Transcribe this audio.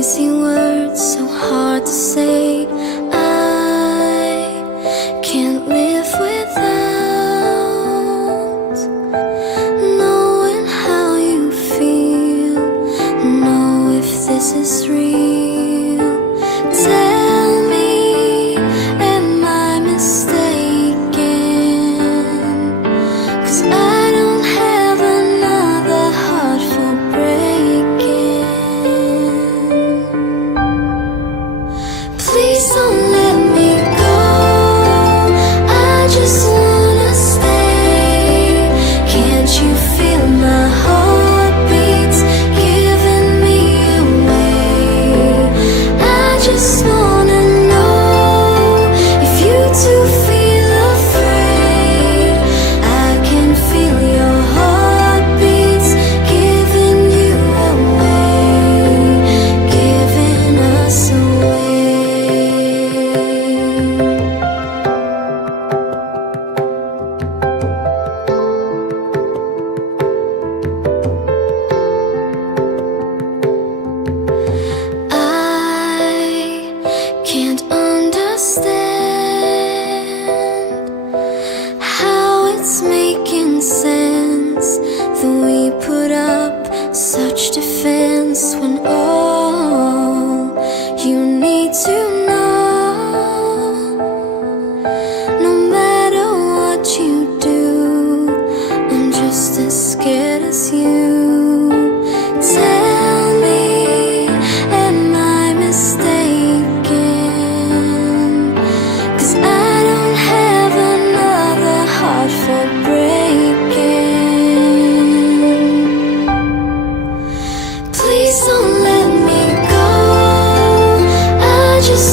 Easy words, so hard to say. I can't live without knowing how you feel, know if this is real. Tell me, am I mistaken? 'Cause I don't have another heart for breaking. Please don't let me go, I just wanna stay. Can't you feel my heartbeats giving me away? I just wanna know if you too feel afraid. I can feel your heartbeats giving you away, giving us away. I can't understand how it's making sense that we put up such defense when all you need to know, no matter what you do, I'm just as scared as you. Tell me, am I mistaken? 'Cause I don't have another heart for breaking. Please don't let me go, I just